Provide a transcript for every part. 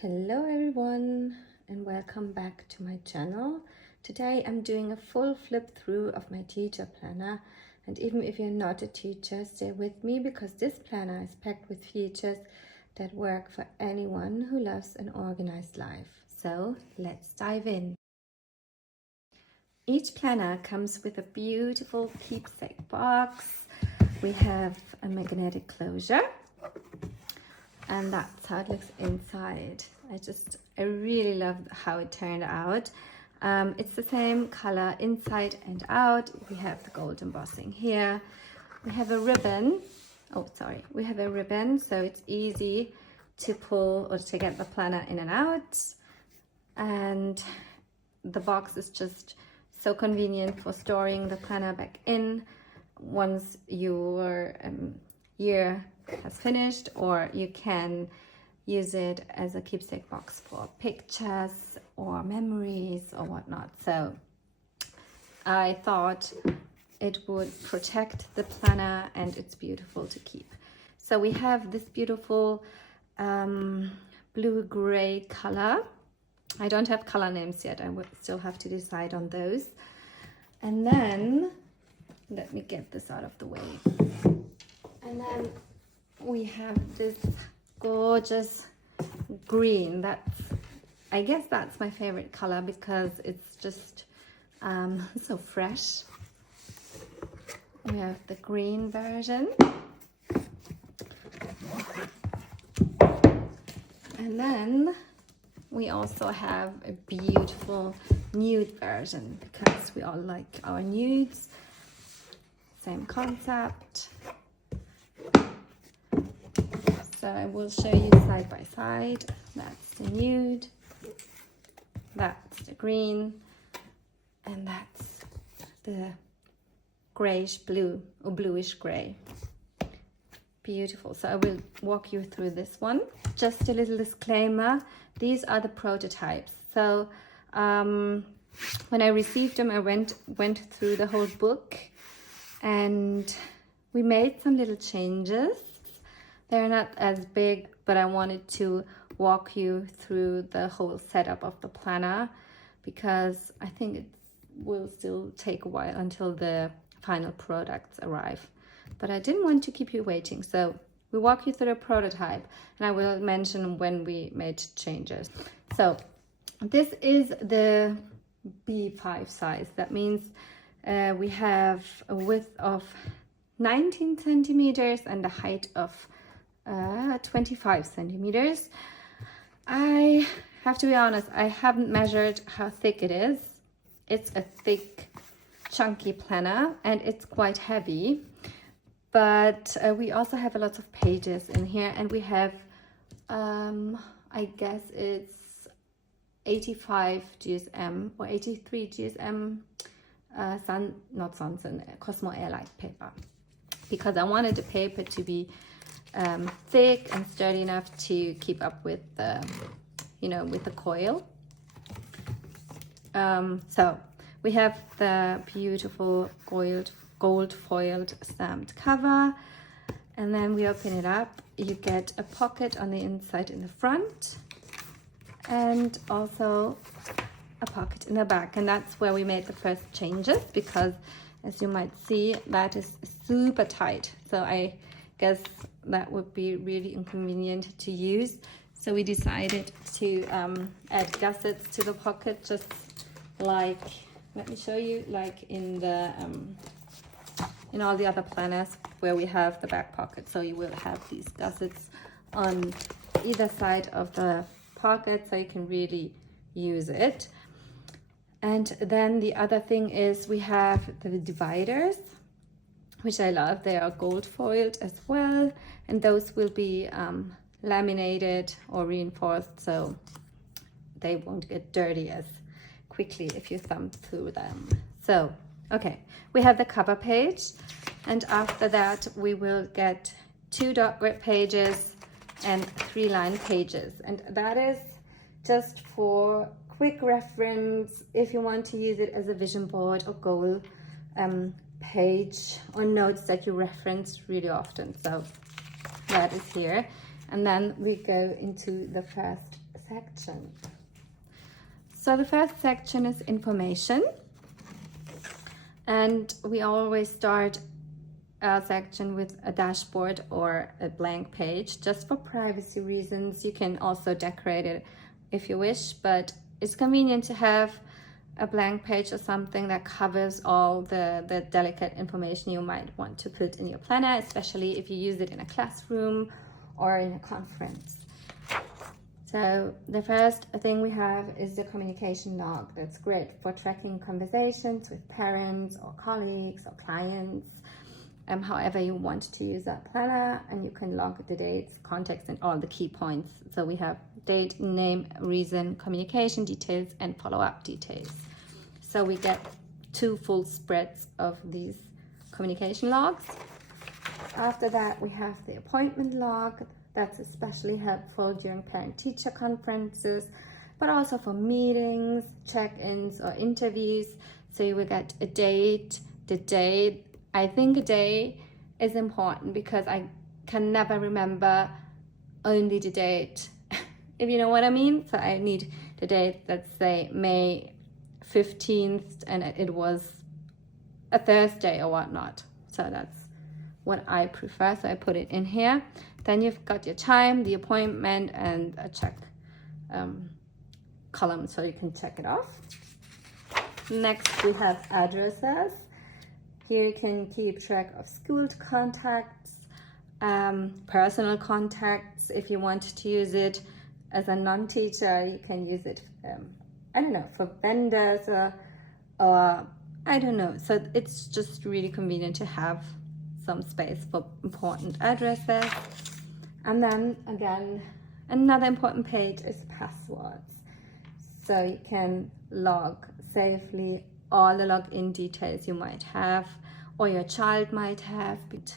Hello everyone and welcome back to my channel. Today I'm doing a full flip through of my teacher planner, and even if you're not a teacher, stay with me because this planner is packed with features that work for anyone who loves an organized life. So let's dive in. Each planner comes with a beautiful keepsake box. We have a magnetic closure, and that's how it looks inside. I really love how it turned out. It's the same color inside and out. We have the gold embossing here. We have a ribbon. We have a ribbon, so it's easy to pull or to get the planner in and out. And the box is just so convenient for storing the planner back in once your year has finished, or you can use it as a keepsake box for pictures or memories or whatnot. So I thought it would protect the planner and it's beautiful to keep. So we have this beautiful blue-gray color. I don't have color names yet. I would still have to decide on those. And then let me get this out of the way. And then we have this gorgeous green. I guess that's my favorite color because it's just so fresh. We have the green version. And then we also have a beautiful nude version because we all like our nudes. Same concept. So I will show you side by side. That's the nude, that's the green, and that's the grayish blue or bluish gray. Beautiful. So I will walk you through this one. Just a little disclaimer, these are the prototypes. So when I received them, I went through the whole book and we made some little changes. They're not as big, but I wanted to walk you through the whole setup of the planner because I think it will still take a while until the final products arrive. But I didn't want to keep you waiting, so we walk you through the prototype and I will mention when we made changes. So this is the B5 size. That means we have a width of 19 centimeters and a height of 25 centimeters. I have to be honest, I haven't measured how thick it is. It's a thick, chunky planner and it's quite heavy. But we also have a lot of pages in here, and we have, I guess it's 85 GSM or 83 GSM Cosmo Airlight paper, because I wanted the paper to be thick and sturdy enough to keep up with the, with the coil. So we have the beautiful gold foiled stamped cover, and then we open it up. You get a pocket on the inside in the front, and also a pocket in the back, and that's where we made the first changes because, as you might see, that is super tight. So I guess that would be really inconvenient to use. So we decided to add gussets to the pocket, just like, let me show you, like in the in all the other planners where we have the back pocket. So you will have these gussets on either side of the pocket so you can really use it. And then the other thing is we have the dividers, which I love. They are gold foiled as well, and those will be laminated or reinforced so they won't get dirty as quickly if you thumb through them. So okay, we have the cover page, and after that we will get 2 dot grid pages and 3 line pages, and that is just for quick reference if you want to use it as a vision board or goal page or notes that you reference really often. So that is here, and then we go into the first section. So the first section is information. And we always start our section with a dashboard or a blank page, just for privacy reasons. You can also decorate it if you wish, but it's convenient to have a blank page or something that covers all the delicate information you might want to put in your planner, especially if you use it in a classroom or in a conference. So the first thing we have is the communication log. That's great for tracking conversations with parents or colleagues or clients, however you want to use that planner, and you can log the dates, context, and all the key points. So we have date, name, reason, communication details, and follow-up details. So we get 2 full spreads of these communication logs. After that, we have the appointment log. That's especially helpful during parent-teacher conferences, but also for meetings, check-ins, or interviews. So you will get a date, the date. I think a day is important because I can never remember only the date, if you know what I mean. So I need the date, let's say May 15th, and it was a Thursday or whatnot. So that's what I prefer, so I put it in here. Then you've got your time, the appointment, and a check column, so you can check it off. Next, we have addresses. Here you can keep track of school contacts, personal contacts. If you want to use it as a non-teacher, you can use it, I don't know, for vendors or I don't know. So it's just really convenient to have some space for important addresses. And then again, another important page is passwords. So you can log safely all the login details you might have or your child might have. But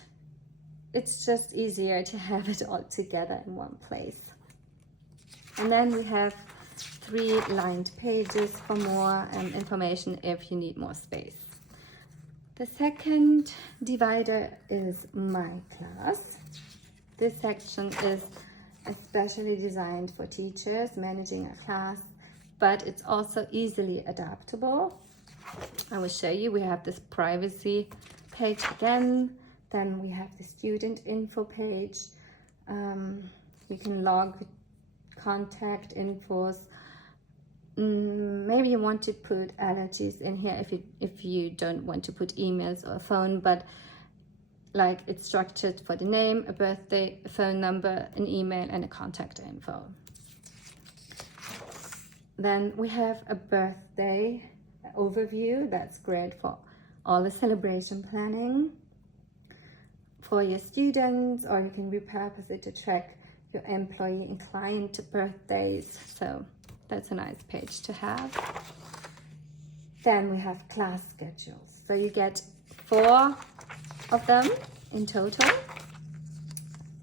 it's just easier to have it all together in one place. And then we have 3 lined pages for more information if you need more space. The second divider is my class. This section is especially designed for teachers managing a class, but it's also easily adaptable. I will show you. We have this privacy page again. Then we have the student info page. We can log contact infos. Maybe you want to put allergies in here if you don't want to put emails or a phone, but like it's structured for the name, a birthday, a phone number, an email, and a contact info. Then we have a birthday overview. That's great for all the celebration planning for your students, or you can repurpose it to track your employee and client birthdays. So that's a nice page to have. Then we have class schedules. So you get 4 of them in total.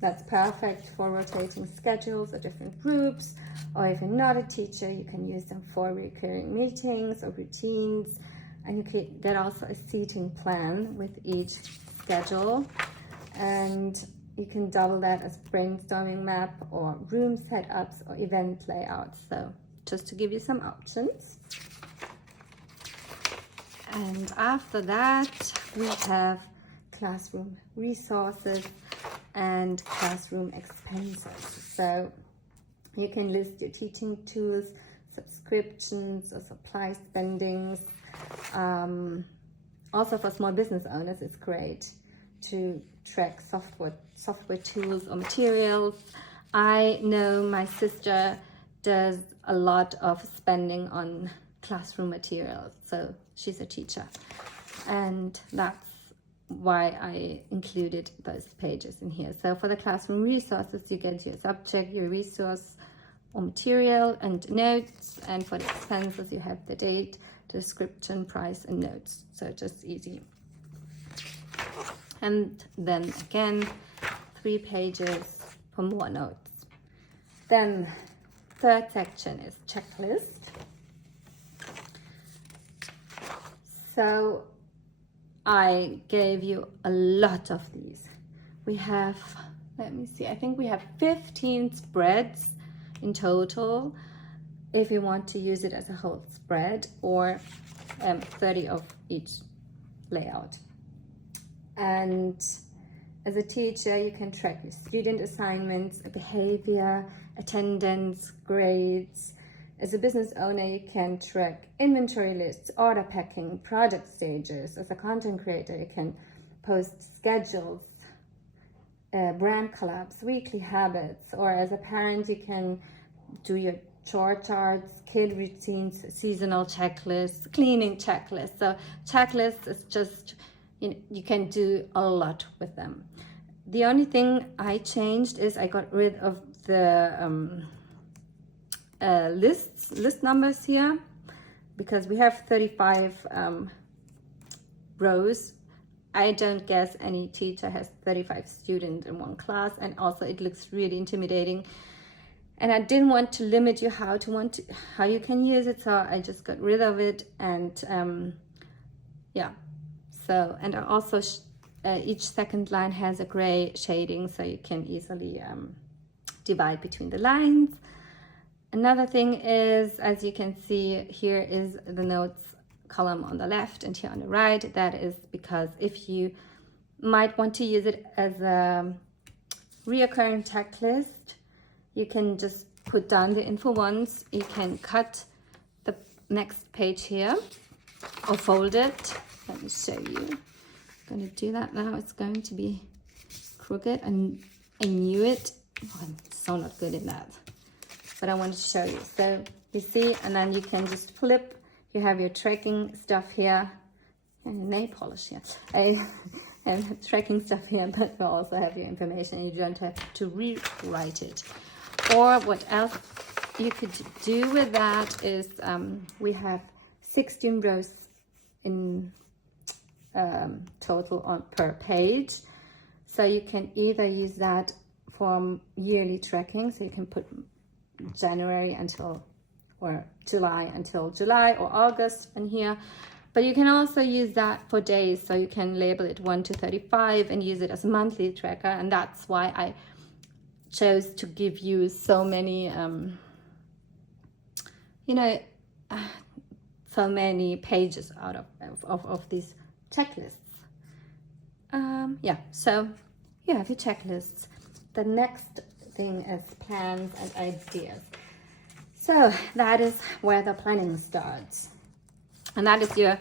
That's perfect for rotating schedules or different groups, or if you're not a teacher, you can use them for recurring meetings or routines. And you can get also a seating plan with each schedule, and you can double that as brainstorming map or room setups or event layouts. So just to give you some options. And after that, we have classroom resources and classroom expenses. So you can list your teaching tools, subscriptions, or supply spendings. Also for small business owners, it's great to track software tools or materials. I know my sister does a lot of spending on classroom materials, so she's a teacher, and that's why I included those pages in here. So for the classroom resources, you get your subject, your resource or material, and notes, and for the expenses you have the date, description, price, and notes. So just easy. And then again, 3 pages for more notes. Then third section is checklist. So I gave you a lot of these. We have, let me see, I think we have 15 spreads in total if you want to use it as a whole spread, or 30 of each layout. And as a teacher, you can track your student assignments, behavior, attendance, grades. As a business owner, you can track inventory lists, order packing, product stages. As a content creator, you can post schedules, brand collabs, weekly habits, or as a parent, you can do your chore charts, kid routines, seasonal checklists, cleaning checklists. So checklists is just, you can do a lot with them. The only thing I changed is I got rid of the list numbers here, because we have 35 rows. I don't guess any teacher has 35 students in one class, and also it looks really intimidating. And I didn't want to limit you how you can use it, so I just got rid of it. And yeah, so, and I also each second line has a gray shading, so you can easily divide between the lines. Another thing is, as you can see, here is the notes column on the left and here on the right. That is because if you might want to use it as a reoccurring checklist, you can just put down the info once. You can cut the next page here or fold it. Let me show you. I'm going to do that now. It's going to be crooked, and I knew it. Oh, I'm so not good in that, but I want to show you. So you see, and then you can just flip. You have your tracking stuff here, and nail polish here. I have tracking stuff here, but you also have your information. You don't have to rewrite it. Or what else you could do with that is we have 16 rows in total per page. So you can either use that for yearly tracking, so you can put January until, or July until July, or August in here. But you can also use that for days, so you can label it 1 to 35 and use it as a monthly tracker. And that's why I chose to give you so many so many pages out of these checklists. Yeah, so you have your checklists. The next thing is plans and ideas. So that is where the planning starts, and that is your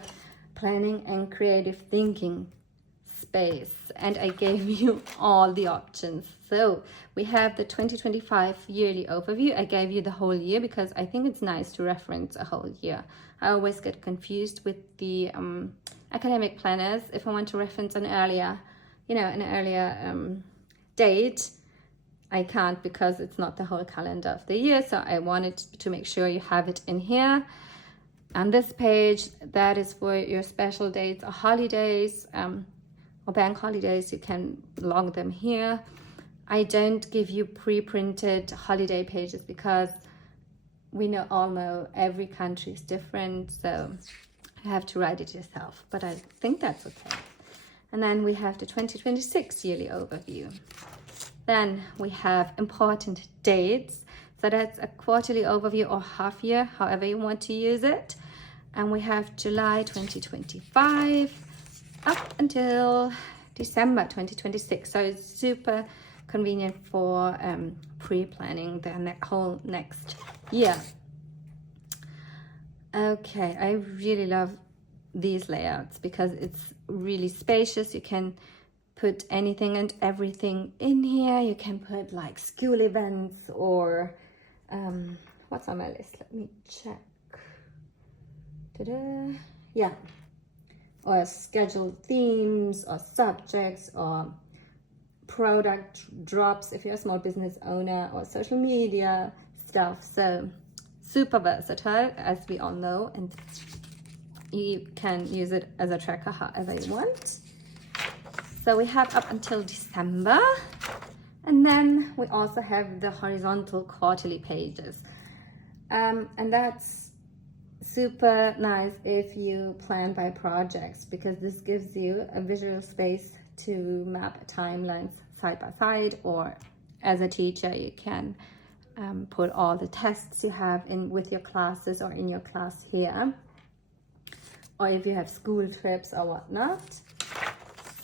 planning and creative thinking space. And I gave you all the options. So we have the 2025 yearly overview. I gave you the whole year because I think it's nice to reference a whole year. I always get confused with the academic planners. If I want to reference an earlier date, I can't, because it's not the whole calendar of the year. So I wanted to make sure you have it in here. On this page, that is for your special dates or holidays, or bank holidays. You can log them here. I don't give you pre-printed holiday pages because we all know every country is different, so you have to write it yourself, but I think that's okay. And then we have the 2026 yearly overview. Then we have important dates. So that's a quarterly overview or half year, however you want to use it. And we have July 2025 up until December 2026. So it's super convenient for pre-planning the whole next year. Okay, I really love these layouts because it's really spacious. You can put anything and everything in here. You can put like school events or what's on my list? Let me check. Ta-da. Yeah, or scheduled themes or subjects or product drops if you're a small business owner, or social media stuff. So super versatile, as we all know, and you can use it as a tracker however you want. So we have up until December, and then we also have the horizontal quarterly pages, and that's super nice if you plan by projects, because this gives you a visual space to map timelines side by side, or as a teacher you can put all the tests you have in with your classes or in your class here, or if you have school trips or whatnot.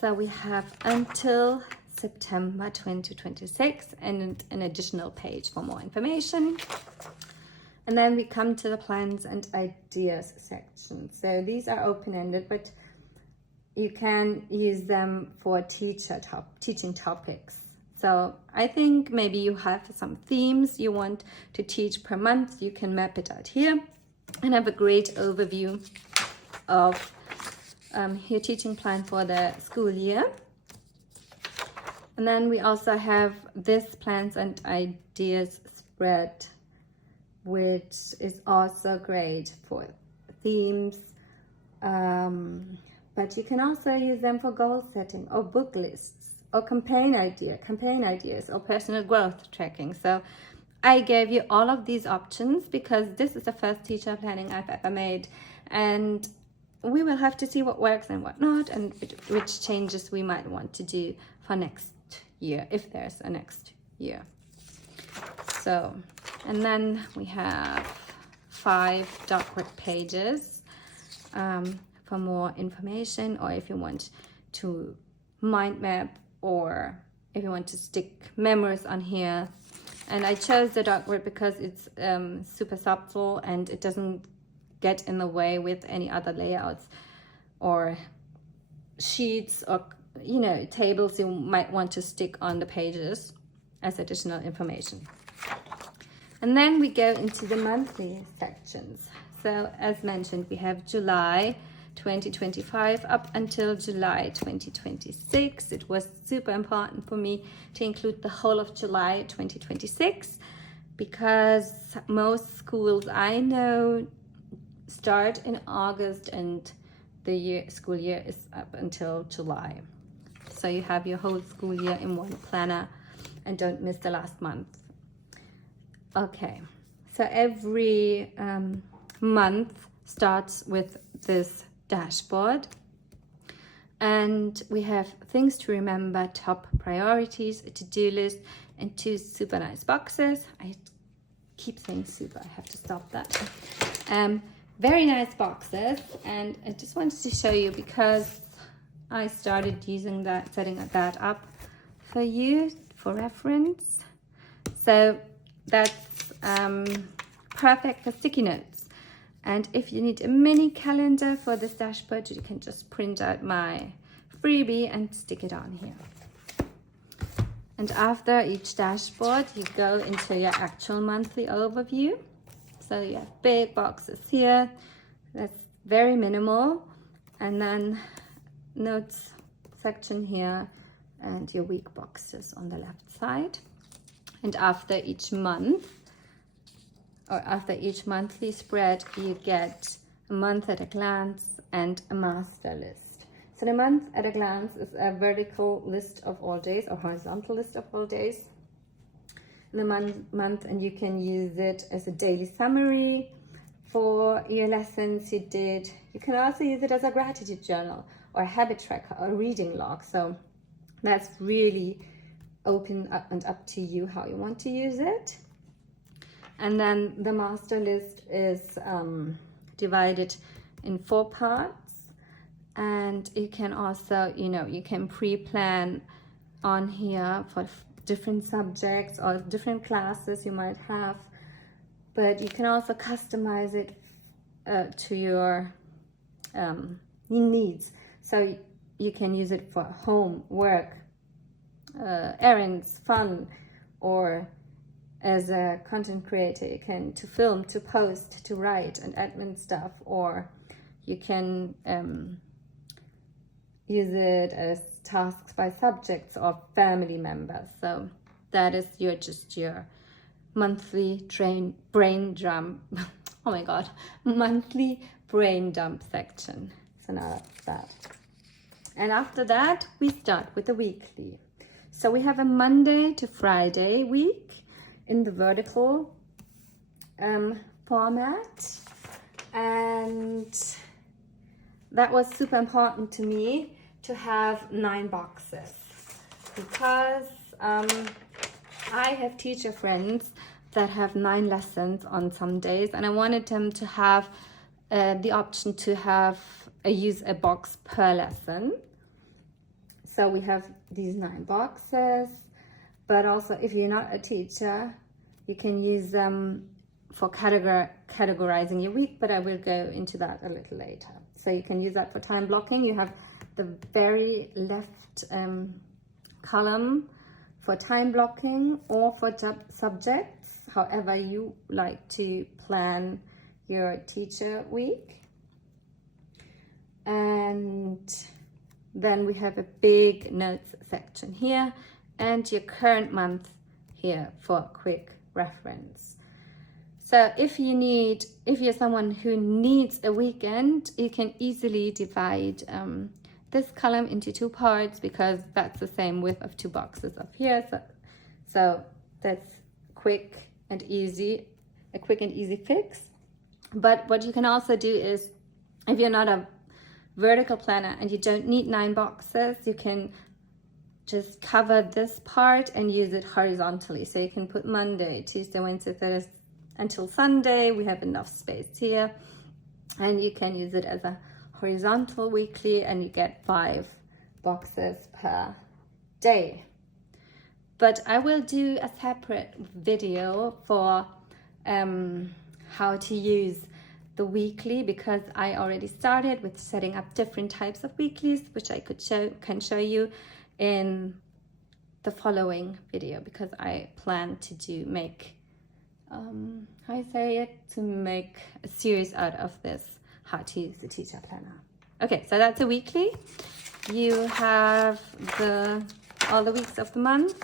So we have until September 2026 and an additional page for more information. And then we come to the plans and ideas section. So these are open-ended, but you can use them for teaching topics. So I think maybe you have some themes you want to teach per month. You can map it out here and have a great overview of your teaching plan for the school year. And then we also have this plans and ideas spread, which is also great for themes. But you can also use them for goal setting or book lists or campaign ideas or personal growth tracking. So I gave you all of these options because this is the first teacher planning I've ever made, and we will have to see what works and what not, and which changes we might want to do for next year, if there's a next year. So, and then we have 5 document pages for more information, or if you want to mind map, or if you want to stick memories on here. And I chose the document because it's super subtle and it doesn't get in the way with any other layouts or sheets or tables you might want to stick on the pages as additional information. And then we go into the monthly sections. So as mentioned, we have July 2025 up until July 2026. It was super important for me to include the whole of July 2026 because most schools I know start in August and the school year is up until July. So you have your whole school year in one planner and don't miss the last month. Okay, so every month starts with this dashboard, and we have things to remember, top priorities, a to-do list, and 2 super nice boxes. I keep saying super, I have to stop that. Very nice boxes, and I just wanted to show you because I started using that, setting that up for you for reference. So that's perfect for sticky notes. And if you need a mini calendar for this dashboard, you can just print out my freebie and stick it on here. And after each dashboard, you go into your actual monthly overview. So you have big boxes here. That's very minimal. And then notes section here and your week boxes on the left side. And after each month, or after each monthly spread, you get a month at a glance and a master list. So the month at a glance is a vertical list of all days or horizontal list of all days in the month, and you can use it as a daily summary for your lessons you did. You can also use it as a gratitude journal or a habit tracker or reading log. So that's really open up and up to you how you want to use it. And then the master list is divided in 4 parts, and you can also, you can pre-plan on here for different subjects or different classes you might have, but you can also customize it to your needs. So you can use it for home, work, errands, fun, or as a content creator, you can to film, to post, to write and admin stuff, or you can use it as tasks by subjects or family members. So that is your monthly brain dump. Oh my god, monthly brain dump section. So now that's that. And after that, we start with the weekly. So we have a Monday to Friday week in the vertical format, and that was super important to me to have 9 boxes because I have teacher friends that have 9 lessons on some days, and I wanted them to have the option to use a box per lesson. So we have these 9 boxes, but also if you're not a teacher, you can use them for categorizing your week, but I will go into that a little later. So you can use that for time blocking. You have the very left column for time blocking or for subjects, however you like to plan your teacher week. And then we have a big notes section here and your current month here for quick reference. So if you're someone who needs a weekend, you can easily divide this column into 2 parts, because that's the same width of 2 boxes up here. So that's a quick and easy fix. But what you can also do is, if you're not a vertical planner and you don't need 9 boxes, you can just cover this part and use it horizontally. So you can put Monday, Tuesday, Wednesday, Thursday until Sunday. We have enough space here, and you can use it as a horizontal weekly, and you get 5 boxes per day. But I will do a separate video for how to use the weekly, because I already started with setting up different types of weeklies, which I can show you in the following video, because I plan to make make a series out of this, how to use the teacher planner. Okay, so that's a weekly. You have all the weeks of the month,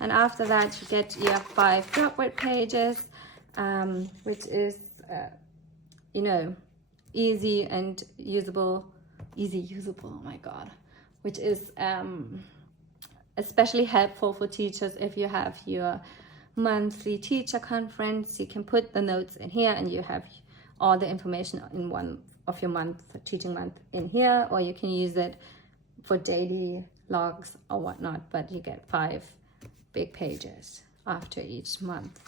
and after that you get your 5 job web pages, which is easy and usable. Oh my god, which is especially helpful for teachers. If you have your monthly teacher conference, you can put the notes in here, and you have all the information in one of your teaching month in here, or you can use it for daily logs or whatnot, but you get 5 big pages after each month.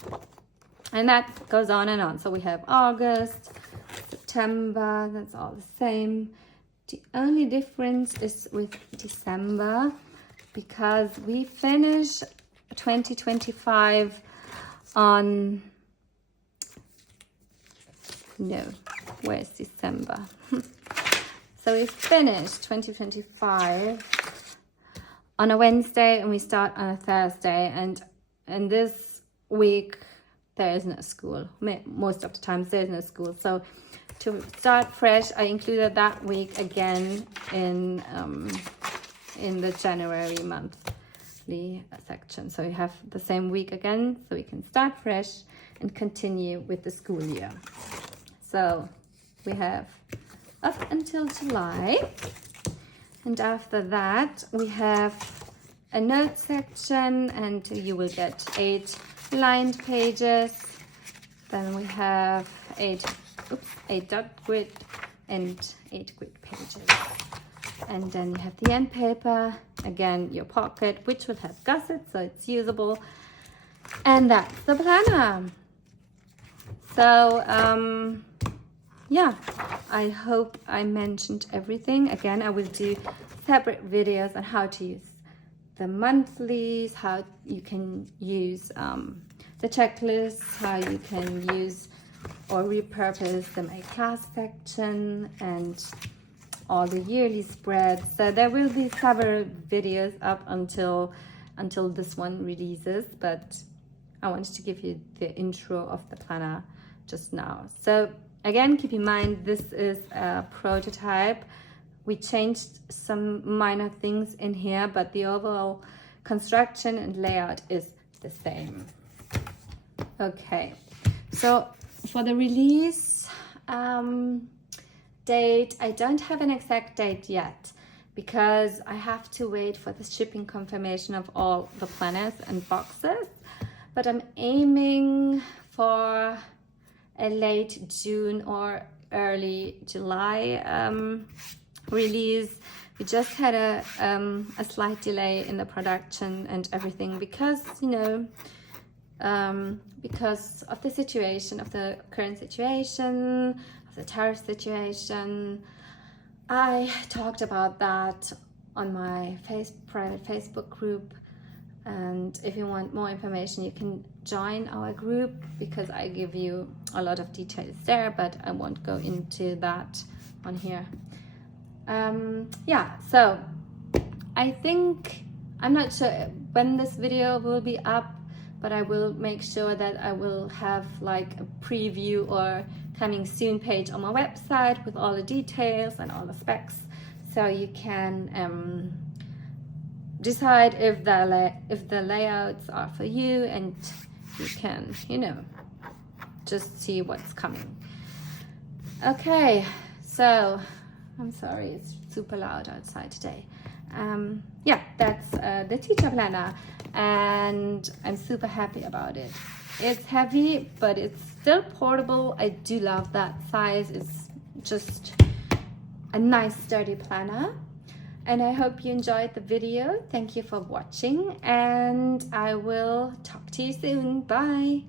And that goes on and on. So we have August, September, that's all the same. The only difference is with December, because we finish 2025 on, no, where's December? So we finish 2025 on a Wednesday and we start on a Thursday, and this week there is no school. Most of the times there is no school. So to start fresh, I included that week again in the January monthly section. So you have the same week again, so we can start fresh and continue with the school year. So we have up until July, and after that we have a note section, and you will get 8 lined pages. Then we have 8 dot grid and 8 grid pages. And then you have the end paper, again your pocket, which will have gussets, so it's usable. And that's the planner. So yeah, I hope I mentioned everything. Again, I will do separate videos on how to use the monthlies, how you can use the checklists, how you can use or repurpose the My Class section, and all the yearly spreads. So there will be several videos up until this one releases, but I wanted to give you the intro of the planner just now. So again, keep in mind, this is a prototype. We changed some minor things in here, but the overall construction and layout is the same. Okay, so for the release date, I don't have an exact date yet, because I have to wait for the shipping confirmation of all the planners and boxes, but I'm aiming for a late June or early July release. We just had a slight delay in the production and everything, because because of the situation, of the current situation, of the tariff situation. I talked about that on my private Facebook group, and if you want more information, you can join our group, because I give you a lot of details there, but I won't go into that on here. Yeah, so I think, I'm not sure when this video will be up, but I will make sure that I will have like a preview or coming soon page on my website with all the details and all the specs, so you can decide if the layouts are for you, and you can, you know, just see what's coming. Okay, so I'm sorry, it's super loud outside today. Yeah, that's the teacher planner, and I'm super happy about it. It's heavy, but it's still portable. I do love that size. It's just a nice sturdy planner, and I hope you enjoyed the video. Thank you for watching, and I will talk to you soon. Bye.